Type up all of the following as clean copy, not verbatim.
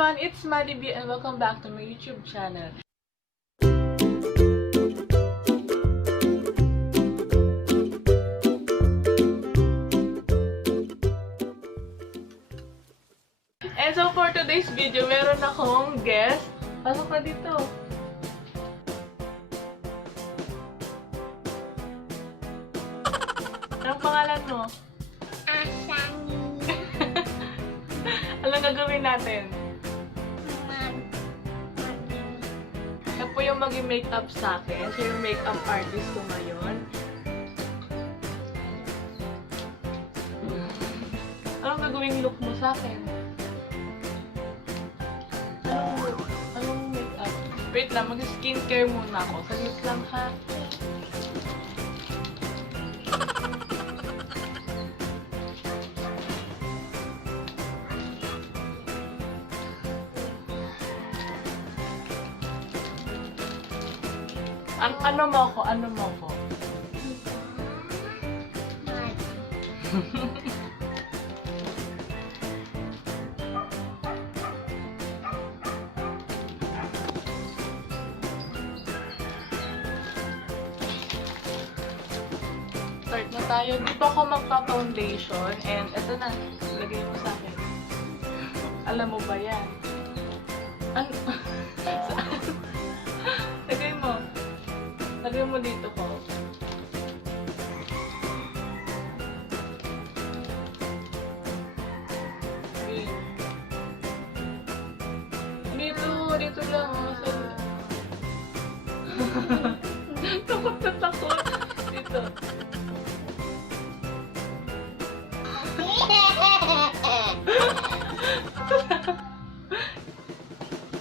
everyone, it's Madie B and welcome back to my YouTube channel. And so for today's video, meron akong guest. Pasok na dito. Anong pangalan mo? Asani. Anong gagawin natin? Siya po yung mag-makeup sa akin. Siya yung makeup artist ko ngayon. Anong gagawing look mo sa akin? Anong makeup? Wait lang, mag-skincare muna ako. Saglit lang ha. Ano mo ako? Ano mo ako? Start na tayo. Dito ako magpa-foundation and ito na. Lagay mo sa akin. Alam mo ba yan? Ano? Saan? Lagay mo. Lagay mo dito ko. Okay. Dito lang. Takot na takot. Dito.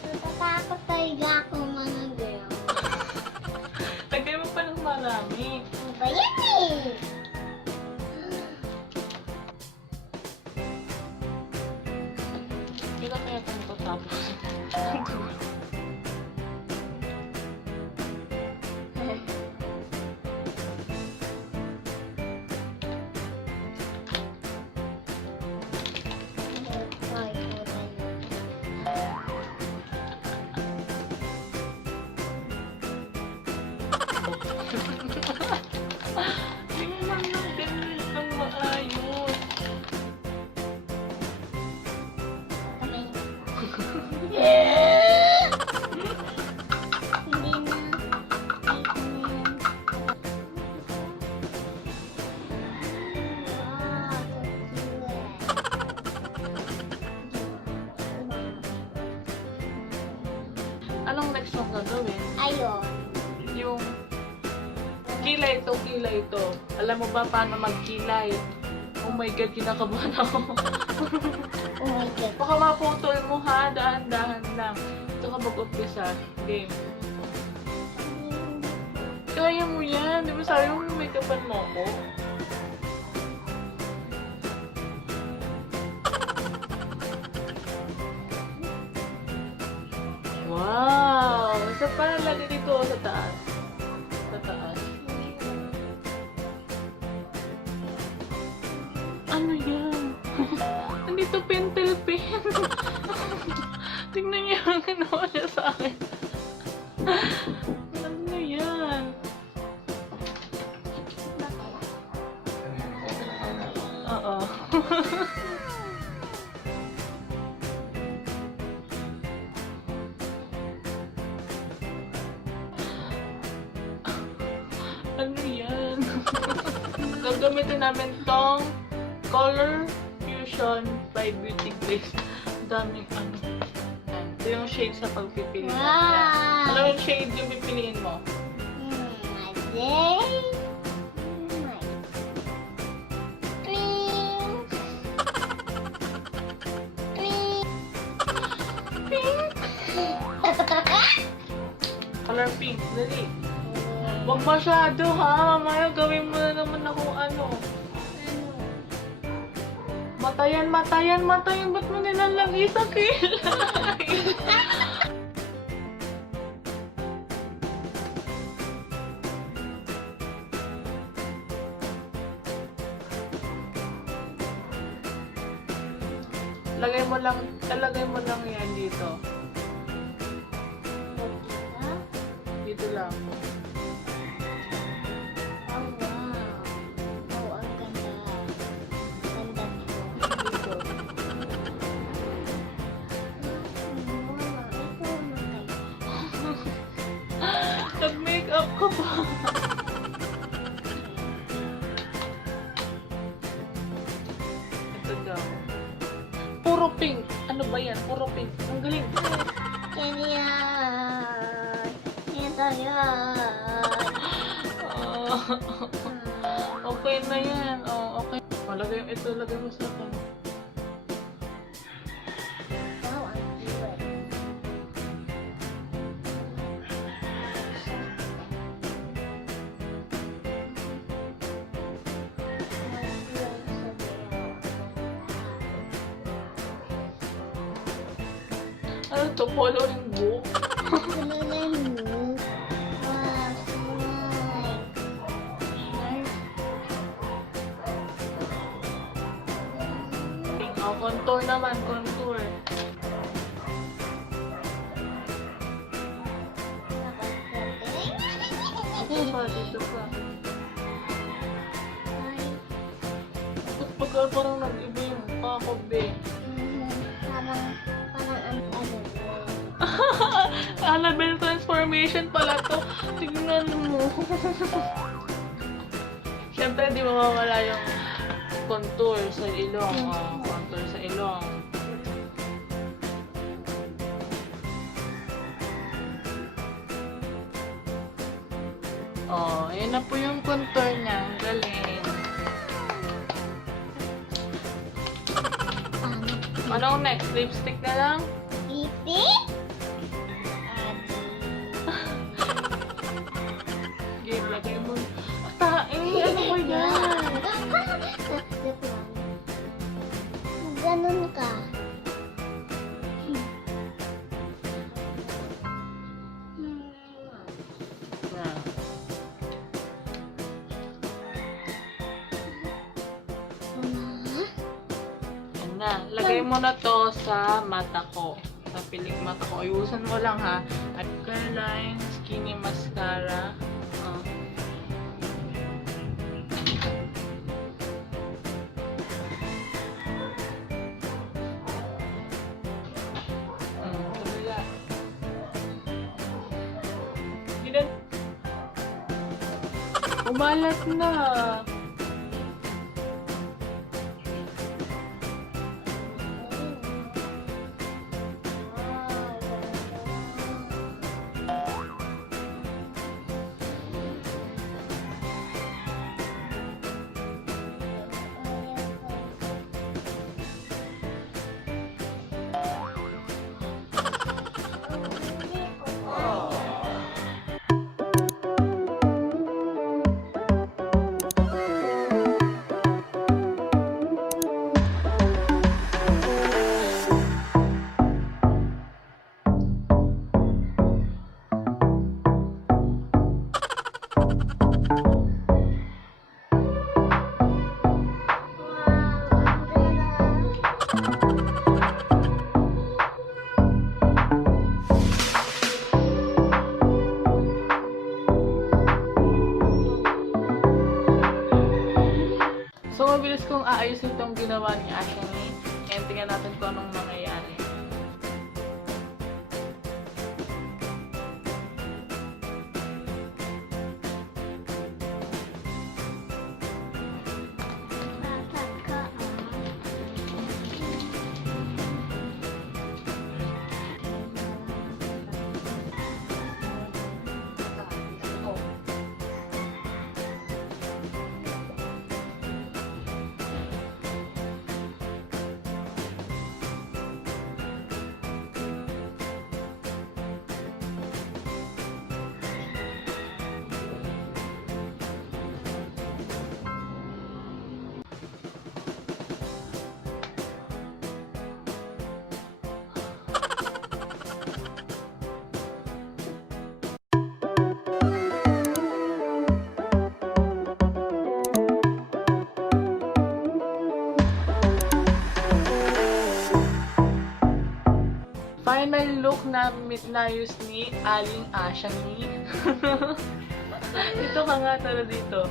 Natatakot talaga ako mga girl. Lagay mo pa ng marami. Ano ba yan eh? Kailan kaya ito matatapos? Tingnan natin ng maayos. Hindi na. Anong next mong gagawin? Ayun. Yung kilay to. Alam mo ba paano magkilay? Oh my God, kinakabahan ako. Oh my God. Baka maputol mo ha, dahan-dahan lang. Ito ka mag-umpisa. Game. Kaya mo yan. Di ba sabi mo may make-upan mo ako? Wow! Isa pa lagi dito sa taas. Sa taas. Ano yan? Nandito pentel pen. Tingnan niyo ang ginawa niya sa akin. Ano yan? Oo. Ano yan? Gagamitin namin tong Color Fusion by Beauty Glaze. Daming ano. Yan. Ito yung shade sa pagpipili. Wow! Ano yung shade yung pipiliin mo? Madie. Pink! Color pink. Dali. Huwag masyado ha. Mamaya gawin mo na naman ako ano. Matayan. Ba't mo nilalagay sa kilay? Lagay Ilagay mo lang yan dito. Dito lang. Oh, wow. Oh, ang ganda. Ganda nito. Dito. Nag-makeup ka pa. Ito daw. Puro pink. Ano ba yan? Puro pink. Ang galing. Ganyan. Ito yan. Okay na yan. Oh, okay. Lagay mo sa akin. Wow, ang cute. Ano to? Coloring book? Coloring book. Wow, smile. Oh, contour naman. Contour. Dito pa. Dito pa. Ba't pagka parang nag-iba yung mukha ko, be? Parang ang Annabelle transformation pala to. Tignan mo. Siyempre, di mawawala yung contour sa ilong. Contour sa ilong. Oh, yun na po yung contour niya. Ang galing. Anong next? Lipstick na lang? Lipstick? Game, lagay mo. Ano ba yan? Ganun ka. Yan na. Lagay mo na to sa mata ko. Sa piling mata ko. Ayusan mo lang ha. At curline, skinny mascara. Oh. Kabila. Umalat na. So, mabilis kong aayusin itong ginawa ni Ashley. And tingnan natin kung anong mangyayari. final look na mitnayos ni Aling Asya ni. Dito ka nga tala dito.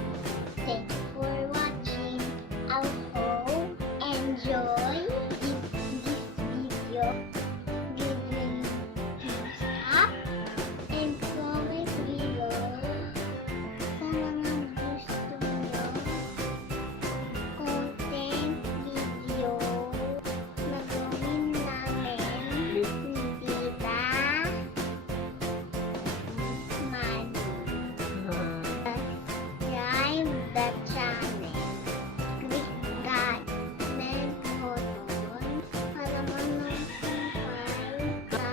Thank you for watching. I hope enjoy this video. Give me thumbs up and comment below sa mga gusto nyo content video na gawin namin ni Tita Madie. Subscribe the channel. Click that bell button para ma-notify ka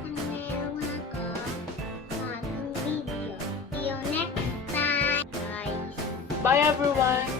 kung meron ako bagong video. See you next time, guys. Bye everyone!